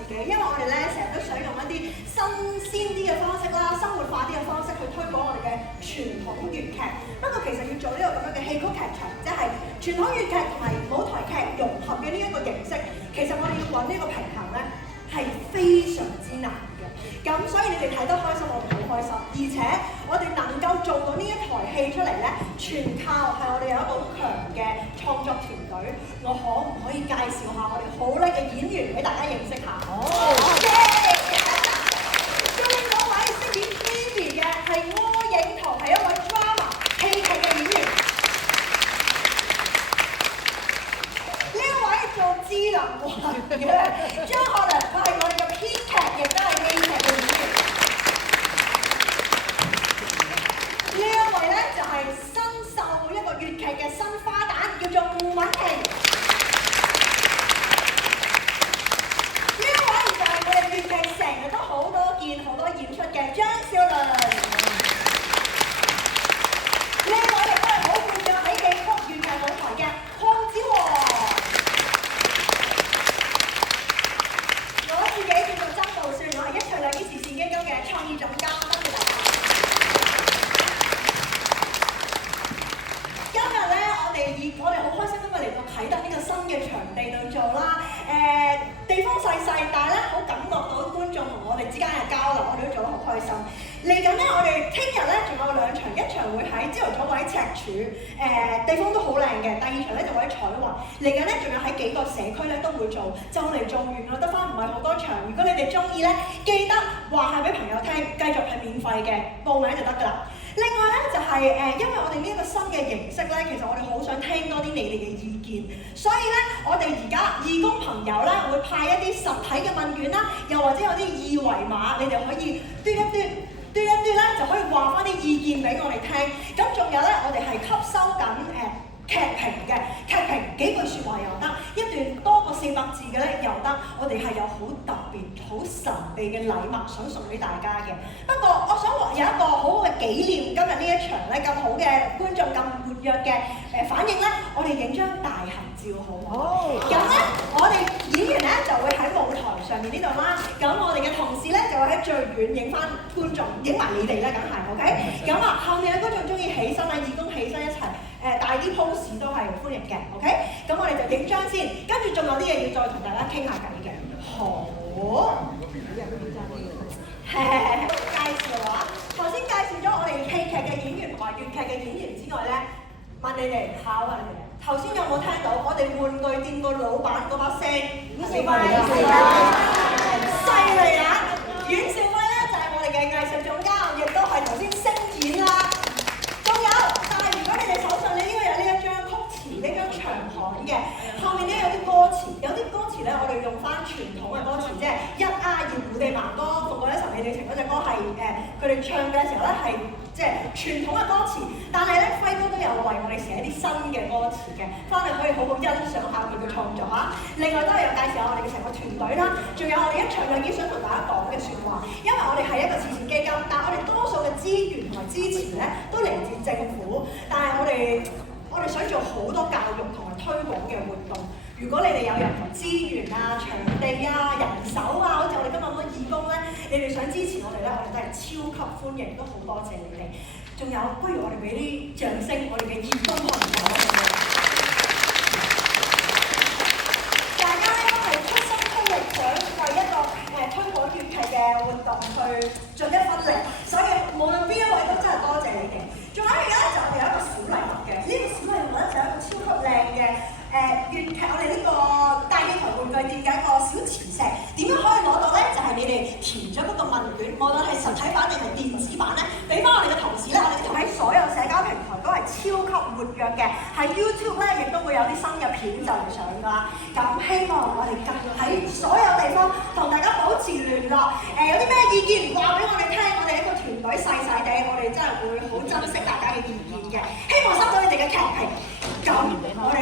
自己，因為我哋咧成日都想用一啲新鮮啲嘅方式啦、生活化啲嘅方式去推廣我哋嘅傳統粵劇。不過其實要做呢個咁樣嘅戲曲劇場，即係傳統粵劇同埋舞台劇融合嘅呢一個形式，其實我哋要揾呢個平衡咧係非常之難嘅。咁所以你哋睇得開心，我哋好開心。而且我哋能夠做到呢一台戲出嚟咧，全靠係我哋有一個好強嘅創作團隊。我可唔可以介紹下我哋好叻嘅演員俾大家認識下？好嘅。最嗰位飾演 Phoebe 嘅係柯影彤，係一位 drama 戲劇嘅演員。呢一位做智能王嘅張學良，佢係我哋嘅編劇，亦都係戲劇嘅演員。呢一位咧就係新秀一個粵劇嘅新花旦，叫做胡敏婷。呢一位就係我哋粵劇成日都好多見好多演出嘅張少倫。呢一位亦都係好活躍喺戲曲粵劇舞台嘅鄺子和。我自己叫做曾道宣，我係一徐兩於慈善基金嘅創意總監，多謝大家。今日咧，我哋好開心，因為嚟到啟德呢個新嘅場地度做啦。地方細細，但係咧好感覺到觀眾同我哋之間嘅交流，我哋都做得好開心。嚟緊咧，我哋聽日咧仲有2場，一場會喺朝頭早會喺赤柱，地方都好靚嘅。第2場咧就會喺彩雲。嚟緊咧仲有喺幾個社區咧都會做，就嚟做完啦，得翻唔係好多場。如果你哋中意咧，記得話係俾朋友聽，繼續係免費嘅，報名就得㗎啦。另外咧就係因為我哋呢一個新嘅形式咧，其實我哋好想聽多啲你哋嘅意見，所以咧我哋而家義工朋友咧會派一啲實體嘅問卷啦，又或者有啲二維碼，你哋可以嘟一嘟咧，就可以話翻啲意見俾我哋聽。咁仲有咧，我哋係吸收緊劇評嘅，劇評幾句説話又得，一段多過400字嘅咧又得。我哋係有好特別、好神秘嘅禮物想送俾大家嘅。不過我想話有一個好好嘅紀念，今日呢一場咧咁好嘅觀眾咁活躍嘅反應咧，我哋影張大合照好唔好？咁咧，我哋演員咧就會喺舞台上面呢度啦。咁我哋嘅同事咧就會喺最遠影翻觀眾，影埋你哋啦，梗係 OK。咁啊，後面嘅觀眾中意起身啊，義工起身一齊大啲 pose 都係歡迎嘅 OK。咁我哋就影張先，跟住仲有啲嘢要再同大家傾下偈嘅。好。介紹啊！頭先介紹咗我哋戲劇嘅演員同埋粵劇嘅演員之外咧，問你哋考下你哋，頭先有冇聽到我哋玩具店個老闆嗰把聲？阮兆輝，犀利啊！阮兆輝咧就係我哋嘅藝術總監，亦都係頭先聲演啦。仲有，但係如果你哋手上你應該有呢一張曲詞，呢張長刊嘅，後面咧有啲歌詞，有啲歌詞咧我哋用翻傳統嘅歌詞，即係一啊搖胡地盲歌，復過一層你哋情嗰隻歌係佢哋唱嘅時候咧係即係傳統嘅歌詞，但係咧輝哥都有為我哋寫一啲新嘅歌詞嘅，翻嚟可以好好欣賞下佢嘅創作嚇。另外都係有介紹下我哋嘅成個團隊啦，仲有我哋一場有啲想同大家講嘅説話，因為我哋係一個慈善基金，但係我哋多數嘅資源同埋支持咧都嚟自政府，但係我哋想做好多教育同埋推廣嘅活動。如果你哋有任何資源啊、場地啊、人手啊，好似我哋今日咁多義工咧，你哋想支持我哋咧，我哋都係超級歡迎，都好多謝你哋。仲有，不如我哋俾啲掌聲，我哋嘅義工朋友。大家咧都係出心出力想為一個推廣粵劇嘅活動去盡一分力，所以無論邊一位都真係多謝你哋。仲有一樣咧，就我哋有一個小禮物嘅，呢個小禮物咧就係一個超級靚嘅。粵劇我哋呢個大戲台玩具店嘅一個小磁石，點樣可以攞到咧？就係你哋填咗嗰個問卷，無論係實體版定係電子版咧，俾翻我哋嘅同事咧，我哋喺所有社交平台都係超級活躍嘅，喺 YouTube 咧亦都會有啲新嘅片就嚟上㗎啦。咁希望我哋繼續喺所有地方同大家保持聯絡。有啲咩意見話俾我哋聽，我哋一個團隊細細地，我哋真係會好珍惜大家嘅意見嘅。希望收到你哋嘅劇評，咁我哋